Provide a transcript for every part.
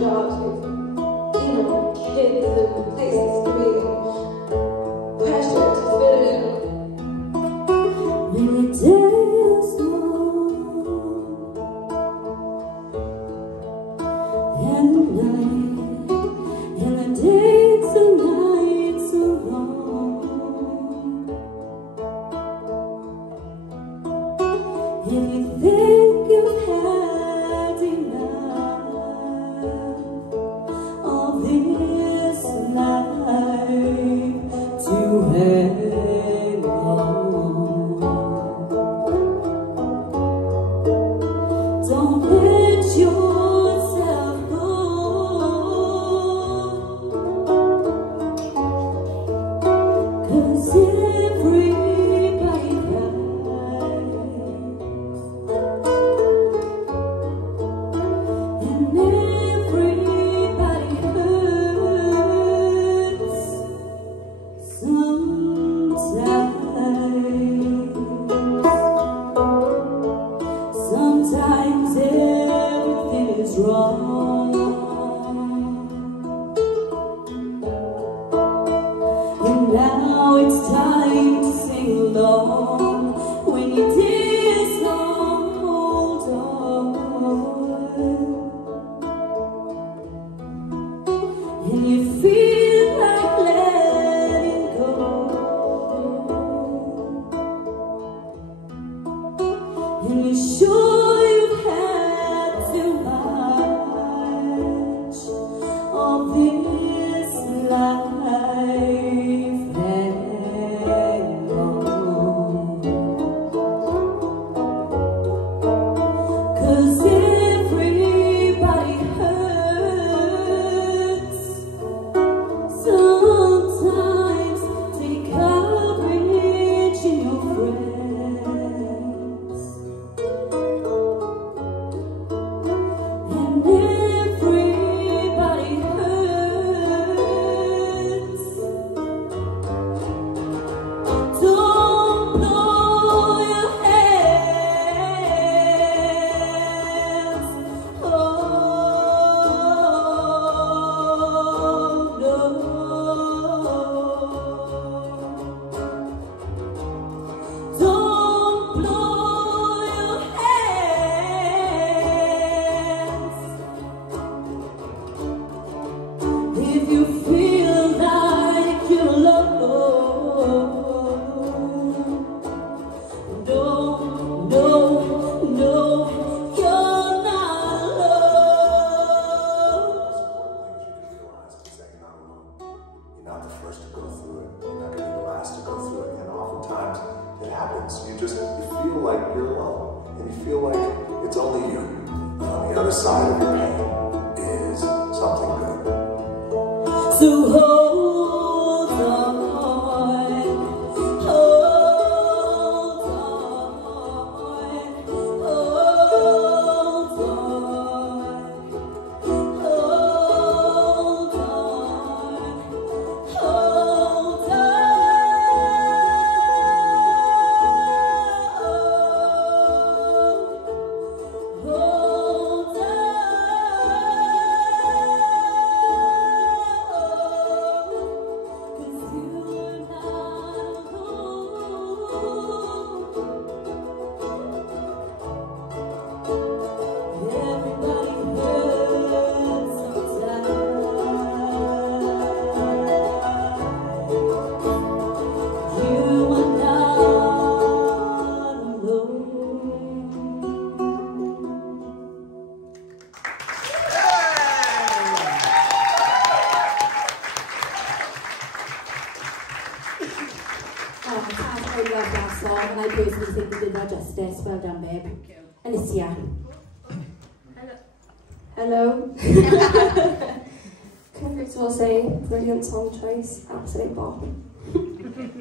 jobs with, you know, kids and places to be, pressure to fit in. When you dance and the night, and the days and nights so long. If you think you've had enough of this life to hang on, don't let yourself go, 'cause everybody cries and everybody hurts sometimes. Sometimes everything is wrong, and now it's time to sing along. When you dance, hold on, and you feel like letting go, and you're sure you've had too much of this life. Hang on, 'cause everybody hurts sometimes. Take courage in your friends, and everybody hurts. Don't blow your hands. Oh no. Don't blow your hands. If you feel like you're alone, no, no, no, you're not alone. You're not the first to go through it. You're not going to be the last to go through it. And oftentimes it happens. You feel like you're alone, and you feel like it's only you. And on the other side of your pain is something good. So hold on, hold on, hold I love that song, and I personally think we did that justice. Well done, babe. Alicia. Hello. Can I first of all say, brilliant song choice, absolute bop.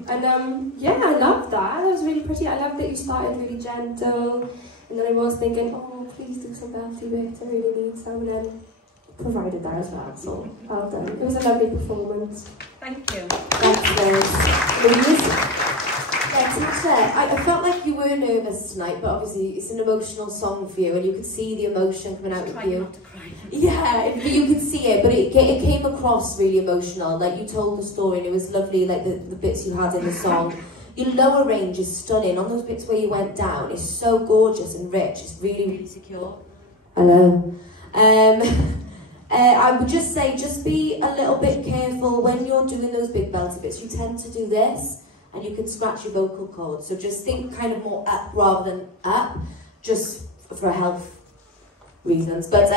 And yeah, I love that. That was really pretty. I love that you started really gentle, and then I was thinking, oh, please do some belty bits. I really need some, and then provided that as well. So well done. It was a lovely performance. Thank you. Thanks, Louise. Yeah, Natasha, I felt like you were nervous tonight, but obviously it's an emotional song for you, and you could see the emotion coming out of you. Not to cry. Yeah, you could see it, but it came across really emotional. Like, you told the story and it was lovely, like the bits you had in the song. Your lower range is stunning. On those bits where you went down, it's so gorgeous and rich. It's really, really secure. Hello. I would just say, just be a little bit careful when you're doing those big belty bits. You tend to do this, and you can scratch your vocal cords. So just think kind of more up rather than up, just for health reasons. But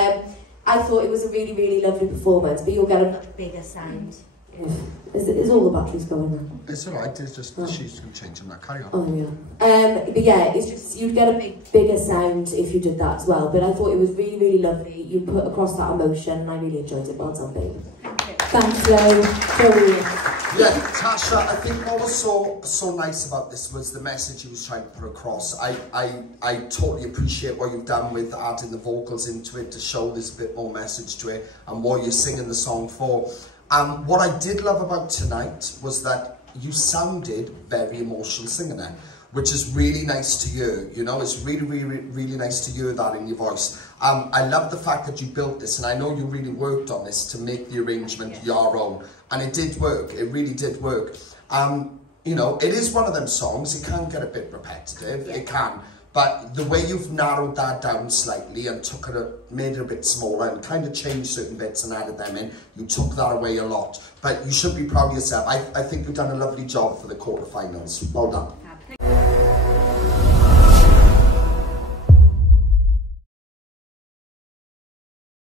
I thought it was a really, really lovely performance, but you'll get a much bigger sound. Yeah. Is all the batteries going on? It's alright, it's just the sheets can change and that. Carry on. Oh yeah. But yeah, it's just, you'd get a bigger sound if you did that as well. But I thought it was really, really lovely. You put across that emotion, and I really enjoyed it. Well done, babe. Thanks, Joey. Yeah, Tasha, I think what was so nice about this was the message he was trying to put across. I totally appreciate what you've done with adding the vocals into it to show there's a bit more message to it and what you're singing the song for. What I did love about tonight was that you sounded very emotional singing it, which is really nice to hear. You know, it's really, really, really nice to hear that in your voice. I love the fact that you built this, and I know you really worked on this to make the arrangement your own, and it did work. It really did work. You know, it is one of them songs. It can get a bit repetitive. It can. But the way you've narrowed that down slightly and made it a bit smaller and kind of changed certain bits and added them in, you took that away a lot. But you should be proud of yourself. I think you've done a lovely job for the quarterfinals. Well done.